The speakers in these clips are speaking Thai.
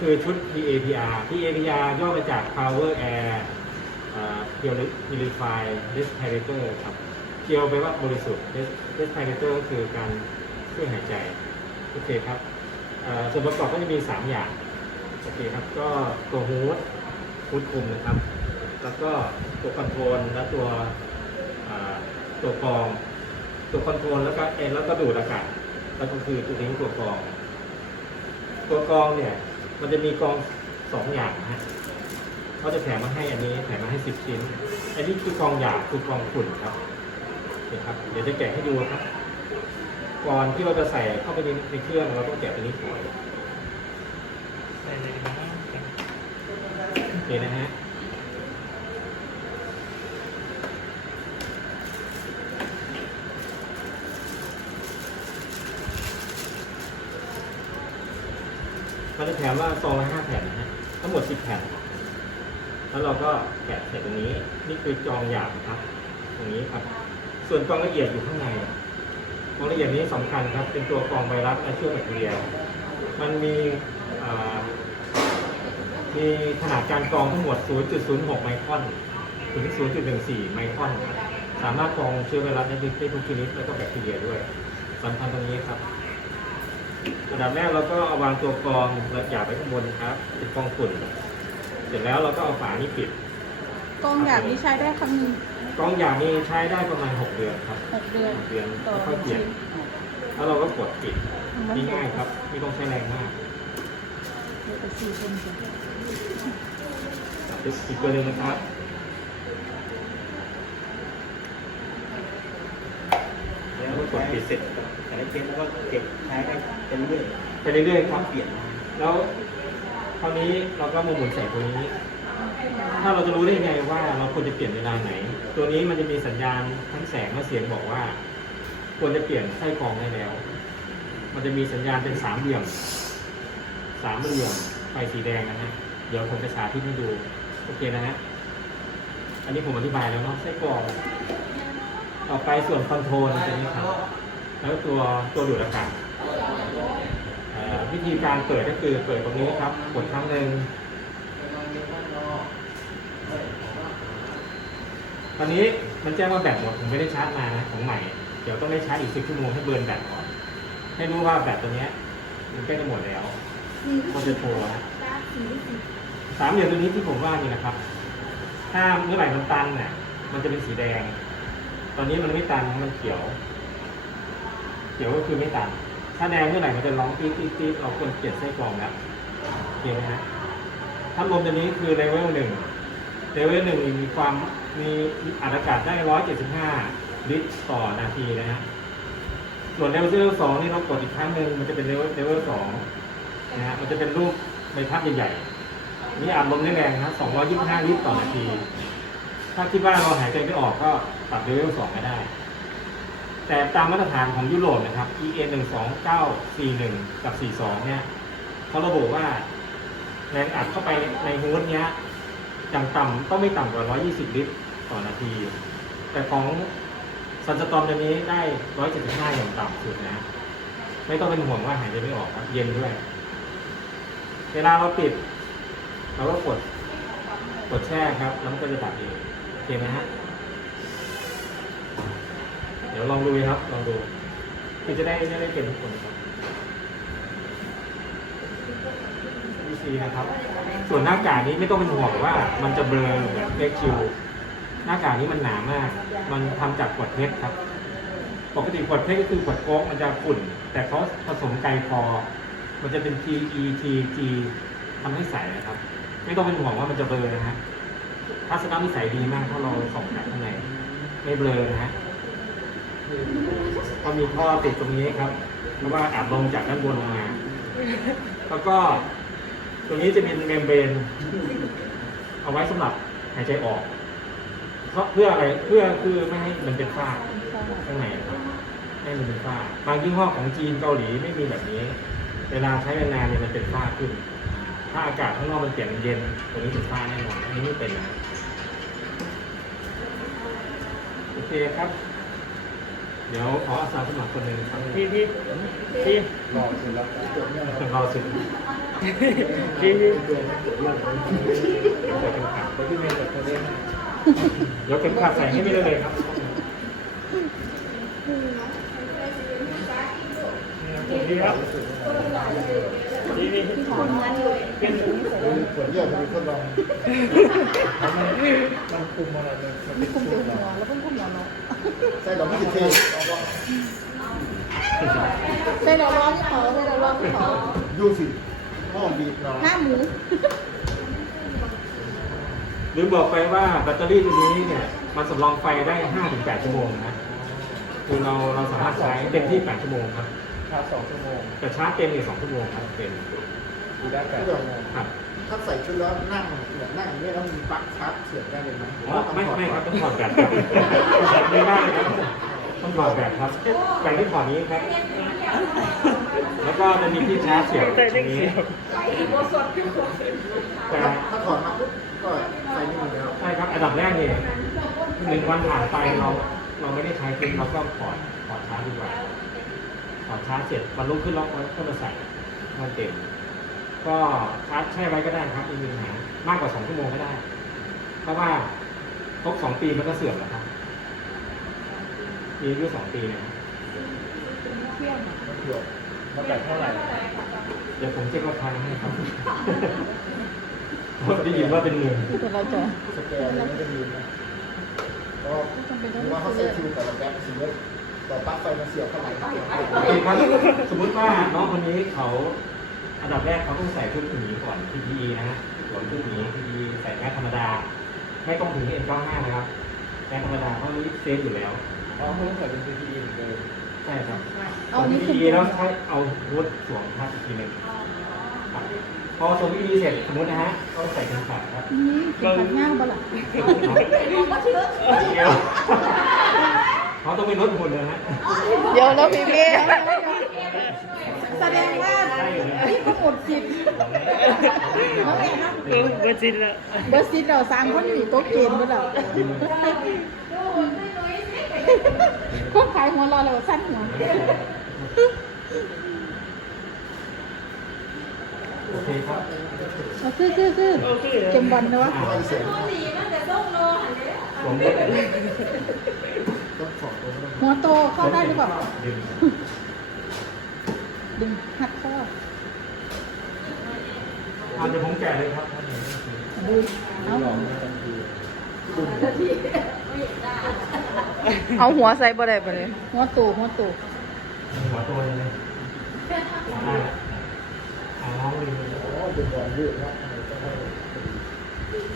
คือชุด PAPR PAPR ย่อมาจาก Power Air Purify Respirator ครับเพียวไปลว่าบริสุทธิ์ Respirator ก็คือการช่วยหายใจ โอเคครับส่วนประกอบก็จะมี 3 อย่าง โอเคครับ ก็ตัวฮูดฮูดคุมนะครับ แล้วก็ตัวคอนโทรลและตัวตัวกรอง ตัวคอนโทรลแล้วก็เอนแล้วก็ดูดอากาศแล้วก็คือตัวนี้ตัวกรอง ตัวกรองเนี่ย มันจะมีกรองสองอย่างนะฮะเขาจะแถมมาให้อันนี้แถมมาให้สิบชิ้น อันนี้คือกรองหยาบคือกรองฝุ่นครับเนี่ยครับ เดี๋ยวจะแกะให้ดูครับก่อนที่เราจะใส่เข้าไปในในเครื่องเราต้องแกะตัวนี้ก่อนใส่เลยนะโอเคนะฮะ จะแถมว่าซองละห้าแผ่นนะฮะทั้งหมดสิบแผ่นแล้วเราก็แกะใส่ตรงนี้ นี่คือกรองหยาบครับ ตรงนี้ครับ ส่วนกรองละเอียดอยู่ข้างในกรองละเอียดนี้สำคัญครับ เป็นตัวกรองไวรัสและเชื้อแบคทีเรีย มันมีอ่ามีขนาดการกรองทั้งหมด 0.06 ไมครอน ถึง 0.14 ไมครอนครับสามารถกรองเชื้อไวรัสได้ได้ทุกชนิด แล้วก็แบคทีเรียด้วยสำคัญตรงนี้ครับ อันดับแรกเราก็เอาวางตัวกรองระหยาบไปข้างบนครับเป็นกรองฝุ่น เสร็จแล้วเราก็เอาฝานี้ปิดกองหยาบนี้ใช้ได้ครั้งหนึ่งกรองหยาบนี้ใช้ได้ประมาณ 6 เดือนครับหกเดือนหกเดือนต่อแล้วหค่อยนึ่งเปลี่ยน ชิ้นแล้วเราก็กดปิดนี่ง่ายครับไม่ต้องใช้แรงมากเดี๋ยวไปสี่คนจ้ะอีกตัวหนึ่งนะครับ แล้วก็ใช้เสร็จ แต่ละเทปแล้วก็เก็บใช้ได้เป็นเรื่อยไปเรื่อยๆครับ เปลี่ยนแล้วคราวนี้เราก็มาหมุนใส่ตัวนี้ ถ้าเราจะรู้ได้ยังไงว่าเราควรจะเปลี่ยนเวลาไหน ตัวนี้มันจะมีสัญญาณทั้งแสงและเสียงบอกว่า ควรจะเปลี่ยนไส้กรองได้แล้ว มันจะมีสัญญาณเป็นสามเหลี่ยมสามเหลี่ยมไฟสีแดงนะฮะ เดี๋ยวผมจะสาธิตให้ดู โอเคนะฮะ อันนี้ผมอธิบายแล้วเนาะไส้กรอง ต่อไปส่วนคอนโทรลตัวนี้ครับ แล้วตัวตัวดูดอากาศวิธีการเปิดก็คือเปิดตรงนี้ครับ กดครั้งหนึ่งตอนนี้มันแจ้งว่าแบตหมดผมไม่ได้ชาร์จมานะของใหม่ เดี๋ยวต้องได้ชาร์จอีกสิบชั่วโมงให้เบิร์นแบตก่อน ให้รู้ว่าแบตตัวเนี้ย มันใกล้จะหมดแล้วก็จะโทรนะสามเหลี่ยมตัวนี้ที่ผมว่านี่นะครับ ถ้าเมื่อไหร่มันตันเนี่ยมันจะเป็นสีแดง ตอนนี้มันไม่ตันมันเขียว ขียวก็คือไม่ตัน ถ้าแดงเมื่อไหร่มันจะร้องปี๊ดปี๊ดปี๊ดเราควรเปลี่ยนไส้กรองแล้วโอเคไหมฮะถ้ารวมตัวนี้คือเลเวลหนึ่งเลเวลหนึ่งมีความมีอัดอากาศได้ร้อยเจ็ดสิบห้าลิตรต่อนาทีนะฮะส่วนเลเวลสองนี่เรากดอีกครั้งหนึ่งมันจะเป็นเลเวลเลเวลสองนะฮะมันจะเป็นรูปใบพัดใหญ่ๆนี่อัดลมได้แรงนะสองร้อยยี่สิบห้าลิตรต่อนาที ถ้าคิดว่าเราหายใจไม่ออกก็ปรับเลเวลสองก็ได้ แต่ตามมาตรฐานของยุโรปนะครับ EN 1 2 9 4 1 กับ 42 เนี่ยเขาระบุว่าแรงอัดเข้าไปในฮูดเนี้ยอย่างต่ำต้องไม่ต่ำกว่า 120 ลิตรต่อนาที แต่ของซันสตอมตัวนี้ได้ 175 อย่างต่ำสุดนะ ไม่ต้องเป็นห่วงว่าหายใจไม่ออกครับ เย็นด้วย เวลาเราปิด เราก็กด กดแช่ครับ แล้วมันก็จะดับเอง โอเคไหมฮะ ดี๋ยวลองดูครับ ลองดูคือจะได้จะได้เป็นทุกคนครับวิธีนะครับ ส่วนหน้ากากนี้ไม่ต้องเป็นห่วงว่า มันจะเบลอเหมือนเลขคิวหน้ากากนี้มันหนามาก มันทำจากขวดเพชรครับ ปกติขวดเพชรก็คือขวดโค้กมันจะขุ่น แต่เขาผสมไกลพอมันจะเป็น PETG ทำให้ใสนะครับ ไม่ต้องเป็นห่วงว่ามันจะเบลอนะฮะทัศนวิสัยดีมากถ้าเราส่องจากข้างในไม่เบลอนะฮะ ก็มีท่อติดตรงนี้ครับเพราะว่าอัดลมจากด้านบนลงมา แล้วก็ตรงนี้จะมีเมมเบรนเอาไว้สำหรับหายใจออก เพราะเพื่ออะไรเพื่อคือไม่ให้มันเป็นฝ้าข้างในครับให้มันเป็นฝ้าบางยี่ห้อของจีนเกาหลีไม่มีแบบนี้ เวลาใช้นานๆเนี่ยมันเป็นฝ้าขึ้น ถ้าอากาศข้างนอกมันเปลี่ยนเป็นเย็นตรงนี้เป็นฝ้าแน่นอนอันนี้ไม่เป็นนะโอเคครับ เดี๋ยวขออาสาสมัครคนหนึ่งครับพี่พี่พี่รอเสร็จแล้วจบเนี่ยรอสุดพี่พี่เดี๋ยวเข็มขัดไปที่เมย์กับเขาเล่นเดี๋ยวเข็มขัดใส่ให้ไม่ได้เลยครับพี่ครับพี่พี่คนนั้ นเลยเป็นผลเยอะไปทดลองมันคุมอะไรเลยมันมีเป็นคุมสูเดียวหัวแล้วก็คุมหัวเนาะใส่ดอกไม่ติดเทใส่ดอกร้อนที่เขาใส่ดอกร้อนที่เขายูสิห้องบีบเนาหน้าหมูลืมบอกไปว่าแบตเตอรี่ตัวนี้เนี่ยมันสำรองไฟได้ 5-8 ชั่วโมงนะ คือเราเราสามารถใช้เต็มที่ 8 ชั่วโมงครับ ชาสองชั่วโมงแต่ชาร์จเต็มอีก2ชั่วโมงครับเต็มดูได้แปดก็ชั่วโมงครับถ้าใส่ชุดแล้วนั่งแบบนั่งอย่างนี้แล้วมีปลั๊กชาร์จเสียบได้เลยไหมอ๋อไม่ไม่ครับต้องถอดแบตครับไม่ได้ครับต้องถอดแบตครับแบตที่ถอดนี้ครับ แล้วก็มันมีที่ชาร์จเสียบใจตรเด้งงนี้เสียวแต่ถ้าถอดมาปุ๊บก็ใส่นี่หมดแล้วใช่ครับอันดับแรกเนี่ยหนึ่งวันผ่านไปเราเราไม่ได้ใช้จริงเราก็ถอดถอดชาร์จดีกว่าถ อดชาร์จเสร็จวันรุ่งขึ้นเราก็มาใส่มันเต็ม ก็ชาร์จแช่ไว้ก็ได้ครับไม่มีปัญหามากกว่าสองชั่วโมงก็ได้ เพราะว่าครบสองปีมันก็เสื่อมแล้วครับ มีอายุสองปีนะครับเที่ยงมันเผือกมาแปดเท่าไหร่เดี๋ยวผมเช็คราคาให้ครับผมได้ยินว่าเป็นหมื่นคือแต่เราจะสแกนอะไรไม่ได้ยินนะก็ไม่จำเป็นต้หองรือว่าเขาใส่คิวแต่ละแบบสีเลย แต่ปลั๊กไฟมันเสียบเข้าไปเสียบเข้าโอไปเคครับสมมุติว่าน้องคนนี้เขาอันดับแรกเขาต้องใส่ชุดหมีก่อน PPE นะฮะสวมชุดหมี PPE ใส่แมสธรรมดา ไม่ต้องถึง N95 นะครับแมสธรรมดาเพราะนี้เซฟอยู่แล้ว อ๋อเขาต้องใส่เป็น PPE เหมือนเดิมใช่ครับเอาสวมนี้ขึ้น PPE แล้วใช้เอาฮูดสวมทับอีกทีหนึ่งครับพอสวม PPE เสร็จสมมตินะฮะก็ใส่เข็มขัดครับ นี่คือขัดง่างปะล่ะ เดี๋ยว เขาต้องไปลดหุ่นนะฮะเดี๋ยวแล้วพี่เบ้แสดงว่าพี่ก็หมดสิทธิ์น้องเองนะเออเบอร์จินละเบอร์สิทธิ์เราสร้างคนอยู่โต๊ะเกณฑ์ไปแล้วคนขายหัวเราเราสั้นหัวโอเคครับเอาคือคือคือโอเคเกมบอลนะวะไม่เสียบผม ต้องสองตัวไม่ต้องหัวโตเข้าได้หรือเปล่า ดึงดึงหักข้ออาจจะผมแก่เลยครับดูเอาเอาหัวใส่บ่ได้บ่เลยหัวตูหัวตูหัวตัวเลยนะได้เอาน้องดึงโอ้เป็นบอลยืดนะต้องให้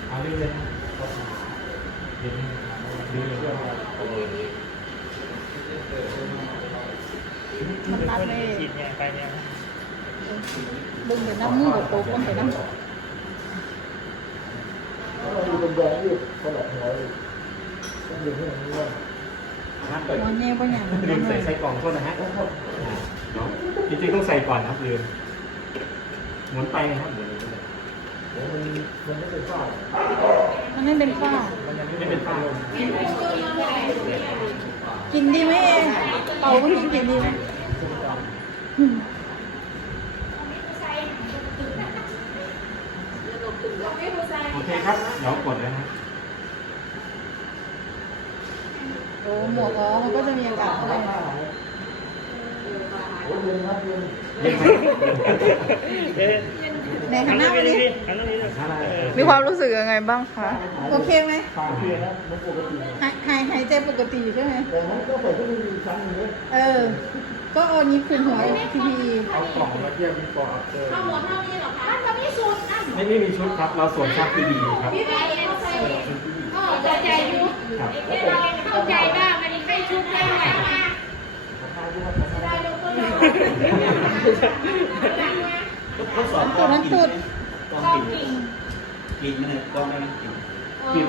เอาดึงเลยดึงดึงเลย มันตัดเลยฉีดเนี่ยไปเนี่ยดึงไปน้ำมือกับโตก้นไปน้ำถ้าเราดูเป็นอยืดก็หลอกหัวเลยต้องดึงให้มันร่วงถ้าเกิดหัวเน่ปะอย่างลืมใส่ไส้กรองโทษนะฮะเนาะจริงๆต้องใส่ก่อนครับลืมหมุนไปนะครับเดี๋ยวมันมันไม่เป็นฝ้ามันไม่เป็นฝ้ามันยังไม่เป็นฝ้ากินดีไหมเป่าก็ทิ้งกินดีไหม โอเคครับ เดี๋ยวกดแล้วนะโอ้หมวกอ๋อมันก็จะมีอากาศเข้าไปมาโอ้ยเย็นครับเย็นเย็นไหมเอ๊ะในหันหน้ามาดิหันหน้านี้ถ้าได้มีความรู้สึกยังไงบ้างคะ โอเคไหมฝ้าโอเคนะมันปกติหายหายหายใจปกติใช่ไหมแต่มันก็ใส่เครื่องมืออีกชั้นหนึงเลยเออ ก็เอานี้คืนหัวทีพีเอากล่องมาเทียบมีปอกอัพเตอร์ไม่ไม่มีชุดครับ เราสวมชาติดีครับเข้าใจอยู่ครับเข้าใจว่ามันให้ชุดได้ไหมได้ลูกก็เลยทดสอบตัวนั้นสุดกล้องกินกินมันเนี่ยกล้องไม่กินกิน